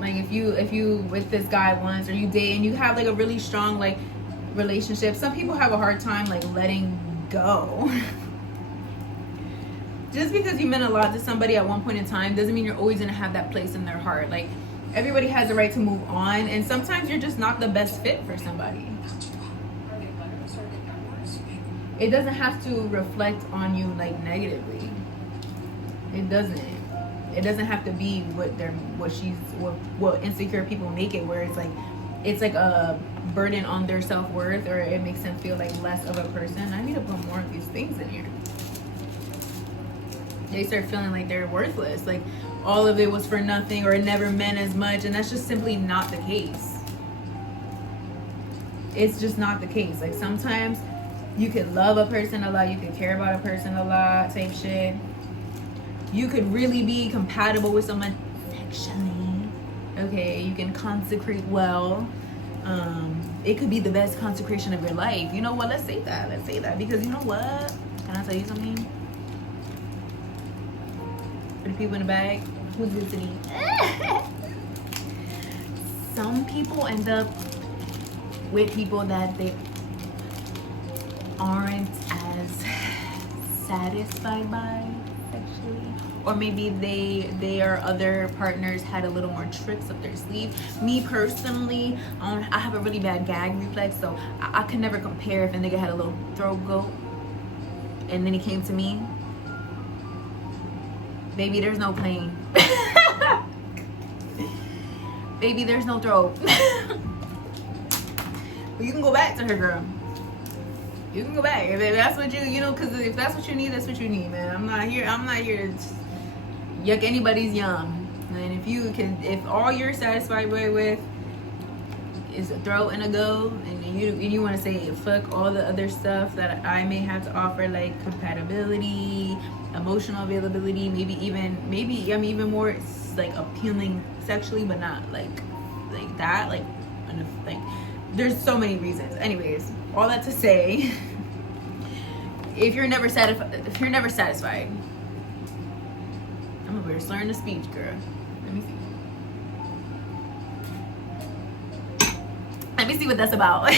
Like if you with this guy once, or you date and you have like a really strong like relationship, some people have a hard time like letting go. Just because you meant a lot to somebody at one point in time doesn't mean you're always gonna have that place in their heart. Like everybody has the right to move on, and sometimes you're just not the best fit for somebody. It doesn't have to reflect on you like negatively. It doesn't. It doesn't have to be what insecure people make it, where it's like a burden on their self-worth, or it makes them feel like less of a person. I need to put more of these things in here. They start feeling like they're worthless, like all of it was for nothing, or it never meant as much, and that's just simply not the case. It's just not the case. Like sometimes you could love a person a lot, you could care about a person a lot, type shit. You could really be compatible with someone sexually. Okay, you can consecrate well. It could be the best consecration of your life. You know what? Let's say that. Let's say that. Because you know what? Can I tell you something? For the people in the bag, who's listening? Some people end up with people that they aren't as satisfied by sexually, or maybe their other partners had a little more tricks up their sleeve. Me personally, I have a really bad gag reflex, so I can never compare if a nigga had a little throat goat and then he came to me. Baby, there's no plane. Baby, there's no throat. But you can go back to her, girl. You can go back if that's what you know, because if that's what you need, that's what you need, man. I'm not here to yuck anybody's yum. And if all you're satisfied with is a throat and a go, and you want to say fuck all the other stuff that I may have to offer, like compatibility, emotional availability, maybe I'm even more like appealing sexually, but not like that, like there's so many reasons. Anyways, all that to say, if you're never satisfied, I'm over here slurring the speech, girl. Let me see what that's about.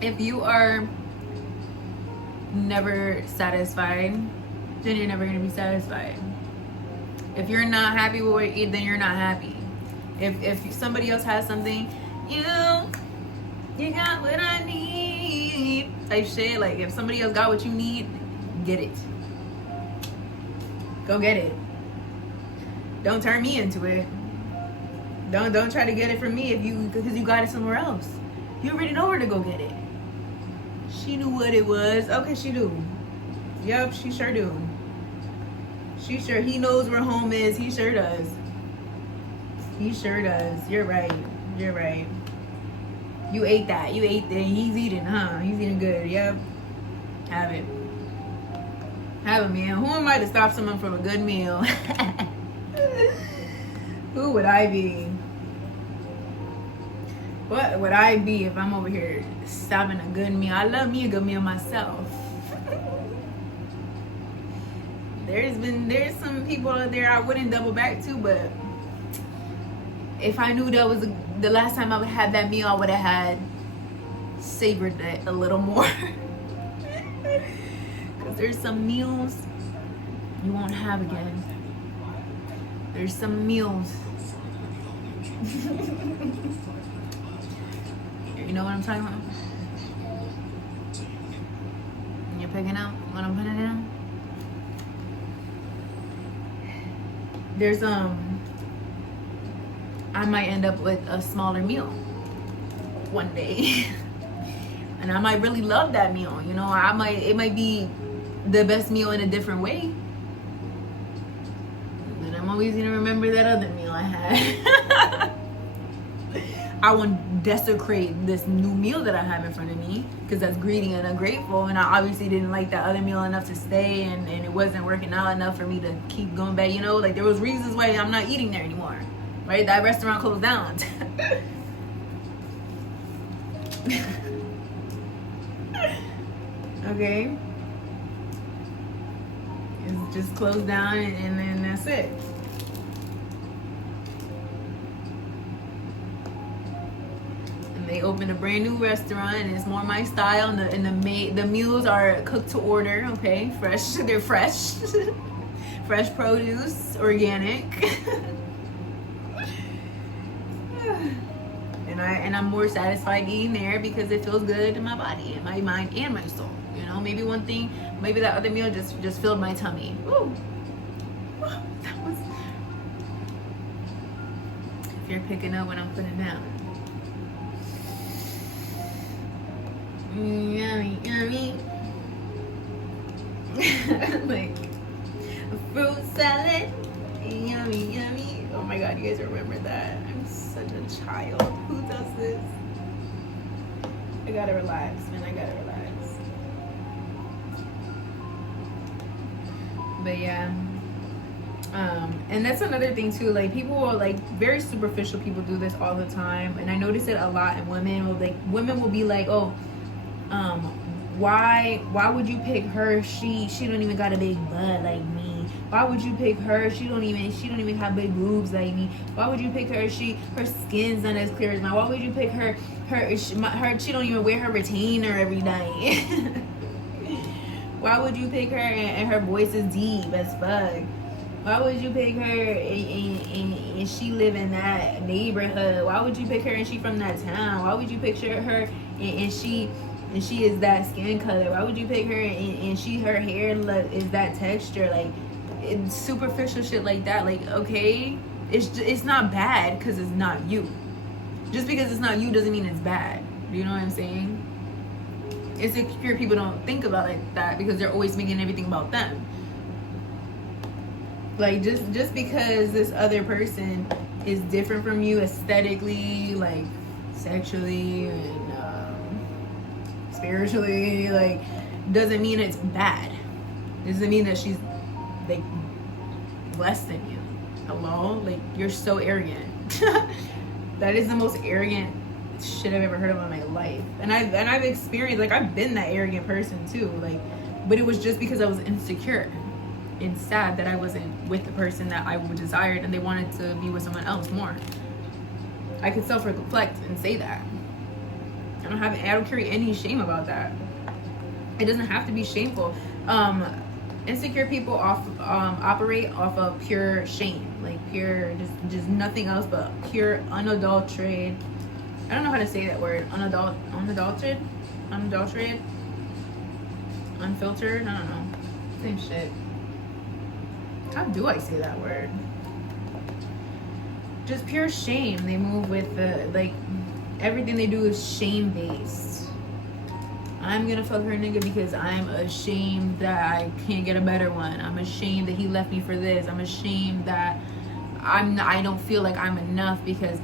If you are never satisfied, then you're never gonna be satisfied. If you're not happy with it, then you're not happy. If somebody else has something, you got what I need, type shit. Like if somebody else got what you need, get it. Go get it. Don't turn me into it. Don't try to get it from me because you got it somewhere else. You already know where to go get it. She knew what it was. Okay, she do. Yep, she sure do. He knows where home is. He sure does. You're right. You ate that. He's eating, huh? He's eating good. Yep. Have it, man. Who am I to stop someone from a good meal? Who would I be? What would I be if I'm over here stopping a good meal? I love me a good meal myself. There's some people out there I wouldn't double back to, but if I knew that was the last time I would have that meal, I would have had savored it a little more. Because there's some meals you won't have again. There's some meals. You know what I'm talking about? You're picking up what I'm putting down? There's I might end up with a smaller meal one day. And I might really love that meal. You know, it might be the best meal in a different way. But I'm always gonna remember that other meal I had. I won't desecrate this new meal that I have in front of me because that's greedy and ungrateful, and I obviously didn't like that other meal enough to stay, and it wasn't working out enough for me to keep going back. You know, like there was reasons why I'm not eating there anymore, right? That restaurant closed down. Okay, it's just closed down, and then that's it. They opened a brand new restaurant, and it's more my style. And the meals are cooked to order. Okay, fresh. They're fresh, fresh produce, organic. And I'm more satisfied eating there because it feels good in my body and my mind and my soul. You know, maybe one thing, maybe that other meal just filled my tummy. Woo. That was. If you're picking up when I'm putting down. Yummy, yummy. Like a fruit salad. Yummy, yummy. Oh my god, you guys remember that? I'm such a child. Who does this? I gotta relax, man. I gotta relax. But yeah. And that's another thing too. Like people will, like very superficial people do this all the time, and I notice it a lot in women. Women will be like, oh, why would you pick her? She don't even got a big butt like me. Why would you pick her? She don't even have big boobs like me. Why would you pick her? Her skin's not as clear as mine. Why would you pick her? She don't even wear her retainer every night. Why would you pick her and her voice is deep as fuck? Why would you pick her and she live in that neighborhood? Why would you pick her and she from that town? Why would you picture her and she is that skin color? Why would you pick her and her hair is that texture? Like, it's superficial shit like that. Like, okay, it's not bad because it's not you. Just because it's not you doesn't mean it's bad. Do you know what I'm saying? Insecure people don't think about it like that because they're always making everything about them. Like, just because this other person is different from you aesthetically, like sexually and spiritually, like, doesn't mean it's bad. Doesn't mean that she's like less than you. Hello? Like, you're so arrogant. That is the most arrogant shit I've ever heard of in my life. And I've experienced, like, I've been that arrogant person too. Like, but it was just because I was insecure and sad that I wasn't with the person that I desired and they wanted to be with someone else more. I could self-reflect and say that. I don't carry any shame about that. It doesn't have to be shameful. Insecure people operate off of pure shame, like pure, just nothing else but pure unadulterated. I don't know how to say that word. Unadulterated, unfiltered. I don't know. Same shit. How do I say that word? Just pure shame. They move with everything they do is shame based. I'm gonna fuck her nigga because I'm ashamed that I can't get a better one. I'm ashamed that he left me for this. I'm ashamed that I don't feel like I'm enough because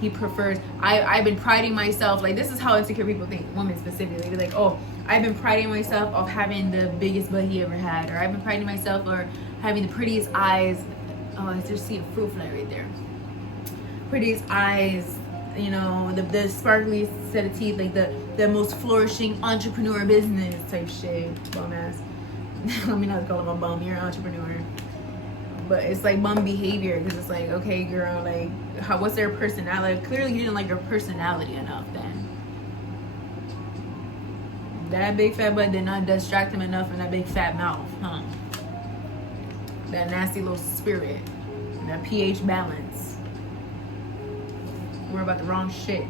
he prefers. I've been priding myself. Like, this is how insecure people think, women specifically. They're like, oh, I've been priding myself of having the biggest butt he ever had, or I've been priding myself or having the prettiest eyes. Oh, I just see a fruit fly right there. Prettiest eyes, you know, the sparkly set of teeth, like the most flourishing entrepreneur business type shit. Bum ass. Let me not call him a bum. You're an entrepreneur. But it's like bum behavior because it's like, okay, girl, like, what's their personality? Like, clearly, you didn't like your personality enough then. That big fat butt did not distract him enough in that big fat mouth, huh? That nasty little spirit. And that pH balance. We're about the wrong shit.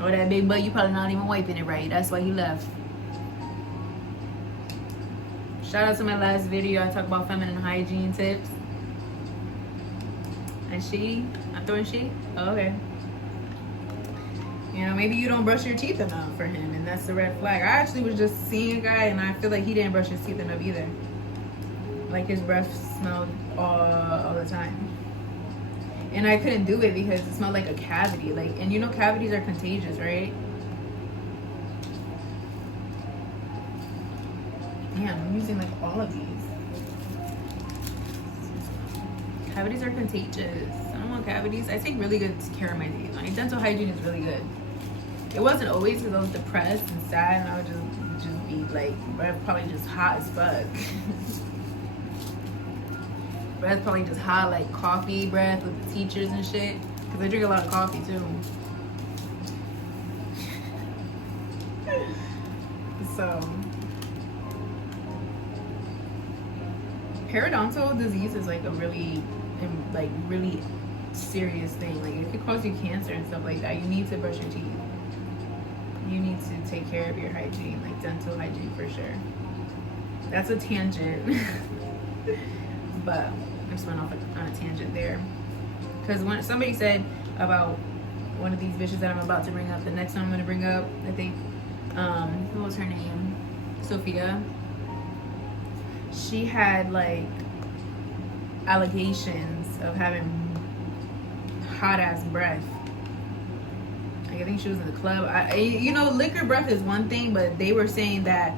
Oh, that big butt, you probably not even wiping it right. That's why he left. Shout out to my last video. I talk about feminine hygiene tips. And she? I'm throwing she? Oh, okay. You know, maybe you don't brush your teeth enough for him, and that's the red flag. I actually was just seeing a guy, and I feel like he didn't brush his teeth enough either. Like, his breath smelled all the time. And I couldn't do it because it smelled like a cavity. Like, and you know cavities are contagious, right? Damn, I'm using like all of these. Cavities are contagious. I don't want cavities. I take really good care of my teeth. My dental hygiene is really good. It wasn't always because I was depressed and sad, and I would just be like, breath probably just hot as fuck. Breath probably just hot, like coffee breath with the teachers and shit. Because I drink a lot of coffee too. So, periodontal disease is like a really serious thing. Like it could cause you cancer and stuff like that. You need to brush your teeth. You need to take care of your hygiene, like dental hygiene for sure. That's a tangent. But I just went off on a tangent there. Because when somebody said about one of these bitches that I'm about to bring up, the next one I'm going to bring up, I think, what was her name? Sophia. She had like allegations of having hot ass breath. Like I think she was in the club. You know, liquor breath is one thing, but they were saying that,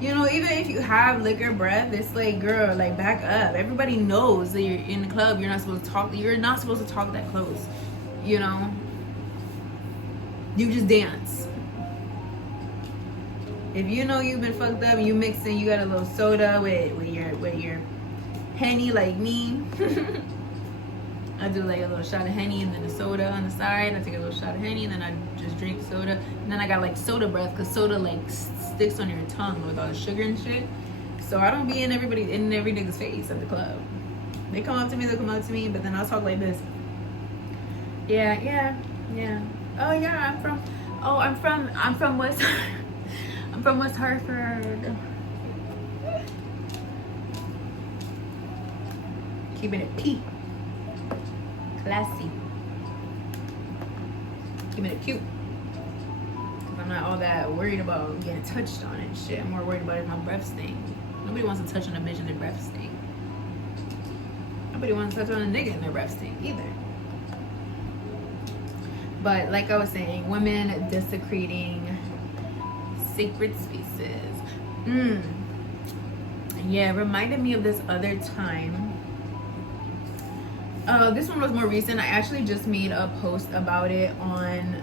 you know, even if you have liquor breath, it's like, girl, like back up. Everybody knows that you're in the club. You're not supposed to talk. You're not supposed to talk that close. You know, you just dance. If you know you've been fucked up and you mixing, you got a little soda with your Henny like me. I do like a little shot of Henny and then a soda on the side. I take a little shot of Henny and then I just drink soda. And then I got like soda breath because soda like sticks on your tongue with all the sugar and shit. So I don't be in every nigga's face at the club. They come up to me, they'll come up to me, but then I'll talk like this. Yeah. Oh yeah, I'm from West I'm from West Hartford. Keeping it P. Classy. Keeping it cute. Cause I'm not all that worried about getting touched on and shit. I'm more worried about if my breath stink. Nobody wants to touch on a bitch and their breath stink. Nobody wants to touch on a nigga and their breath stink either. But like I was saying, women desecrating sacred spaces. Yeah, it reminded me of this other time. This one was more recent. I actually just made a post about it on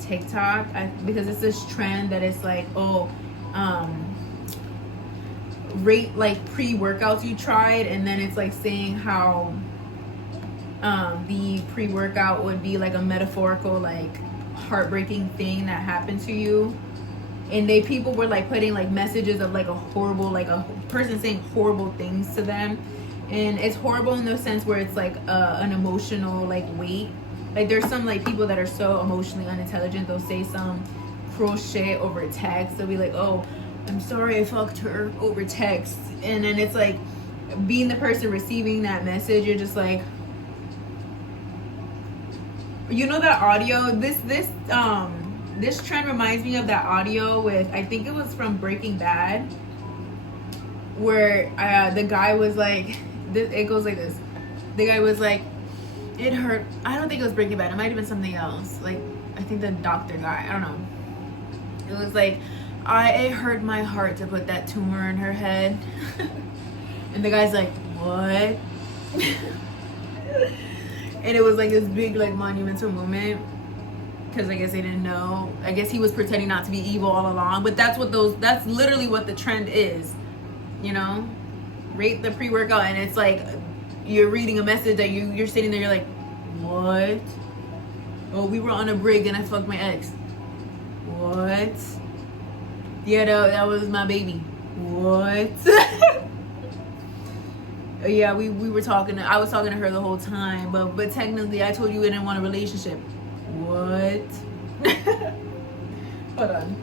TikTok because it's this trend that it's like, rate like pre-workouts you tried, and then it's like saying how the pre-workout would be like a metaphorical like heartbreaking thing that happened to you. And people were like putting like messages of like a horrible, like a person saying horrible things to them. And it's horrible in the sense where it's like an emotional like weight. Like there's some like people that are so emotionally unintelligent, they'll say some cruel shit over text. They'll be like, oh, I'm sorry I fucked her over text. And then it's like being the person receiving that message, you're just like, you know that audio, this trend reminds me of that audio with, I think it was from Breaking Bad, where the guy was like, it goes like this. The guy was like, it hurt. I don't think it was Breaking Bad. It might have been something else. Like, I think the doctor guy. I don't know. It was like, it hurt my heart to put that tumor in her head. And the guy's like, what? And it was like this big, like, monumental moment. Because I guess they didn't know. I guess he was pretending not to be evil all along. But that's literally what the trend is. You know? Rate the pre-workout, and it's like you're reading a message that you're sitting there, you're like, what? Oh, we were on a break and I fucked my ex. What? Yeah, that was my baby. What? Yeah, we were talking. I was talking to her the whole time, but technically I told you I didn't want a relationship. What? Hold on.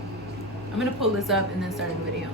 I'm gonna pull this up and then start a video.